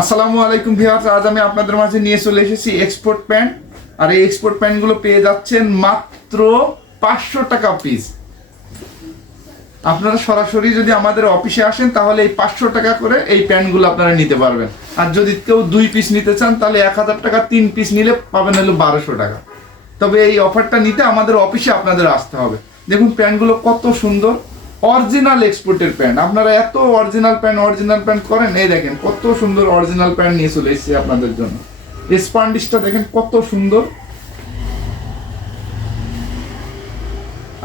আসসালামু আলাইকুম ভিউয়ার্স, আজ আমি আপনাদের মাঝে নিয়ে চলে এসেছি এক্সপোর্ট প্যান্ট। আর এই এক্সপোর্ট প্যান্টগুলো পেয়ে যাচ্ছেন মাত্র 500 টাকা পিস। আপনারা সরাসরি যদি আমাদের অফিসে আসেন তাহলে এই 500 টাকা করে এই প্যান্টগুলো আপনারা নিতে পারবেন। আর যদি কেউ 2 পিস নিতে চান তাহলে 1000 টাকা 3 পিস নিলে পাবেন হলো 1200 টাকা। তবে এই অফারটা নিতে আমাদের অফিসে আপনাদের আসতে হবে। দেখুন প্যান্টগুলো কত সুন্দর, অরিজিনাল এক্সপোর্টের প্যান্ট। আপনারা এত অরিজিনাল প্যান্ট করেন, এই দেখেন কত সুন্দর অরিজিনাল প্যান্ট নিয়ে চলে এসেছি আপনাদের জন্য। স্পান্ডিশটা দেখেন কত সুন্দর।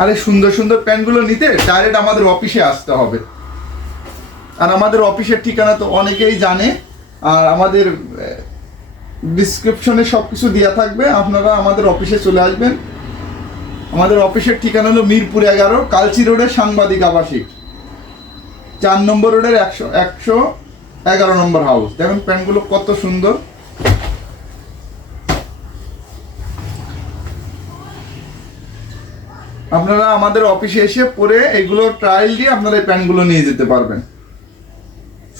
আর এই সুন্দর সুন্দর প্যান্টগুলো নিতে ডাইরেক্ট আমাদের অফিসে আসতে হবে। আর আমাদের অফিসের ঠিকানা তো অনেকেই জানে, আর আমাদের ডিসক্রিপশনে সব কিছু দেওয়া থাকবে, আপনারা আমাদের অফিসে চলে আসবেন। আমাদের অফিসের ঠিকানা হলো মিরপুর 11, কালচি রোডের সাংবাদিক আবাসিক, 4 নম্বর রোডের 111 নম্বর হাউস। দেখুন প্যান্টগুলো কত সুন্দর। আপনারা আমাদের অফিসে এসে পরে এগুলো ট্রায়াল দিয়ে আপনারা এই প্যান্টগুলো নিয়ে যেতে পারবেন।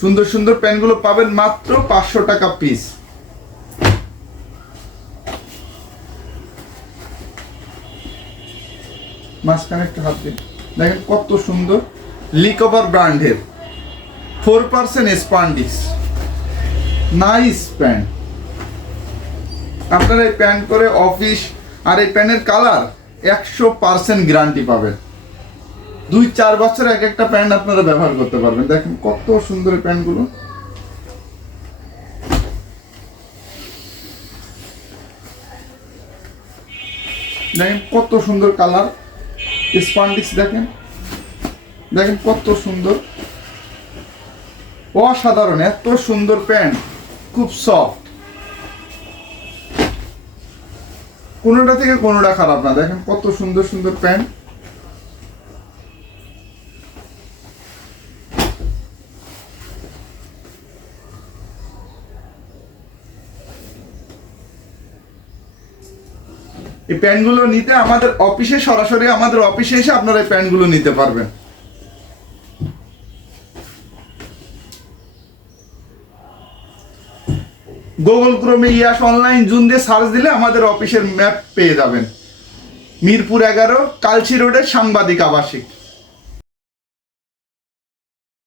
সুন্দর সুন্দর প্যান্টগুলো পাবেন মাত্র 500 টাকা পিস। মাঝখানে একটু হাত দিন, দেখেন কত সুন্দর। লিকভার ব্র্যান্ডের 4% স্পান্ডিক্স, নাইস প্যান্ট। আপনারা এই প্যান্ট করে অফিস, আর এই প্যান্টের কালার 100% গ্যারান্টি পাবেন। 2-4 বছর এক একটা প্যান্ট আপনারা ব্যবহার করতে পারবেন। দেখেন কত সুন্দর এই প্যান্টগুলো। দেখেন কত সুন্দর কালার, স্পান্ডিক্স দেখেন, দেখেন কত সুন্দর, অসাধারণ, এত সুন্দর প্যান্ট, খুব সফট, কোনোটা থেকে কোনোটা খারাপ না। দেখেন কত সুন্দর সুন্দর প্যান্ট। এই প্যান্টগুলো নিতে আমাদের অফিসে, সরাসরি আমাদের অফিসে এসে আপনারা এই প্যান্টগুলো নিতে পারবেন। গুগল ক্রোমে ইয়াস অনলাইন জুন দিয়ে সার্চ দিলে আমাদের অফিসের ম্যাপ পেয়ে যাবেন। মিরপুর 11, কালচি রোডের সাংবাদিক আবাসিক।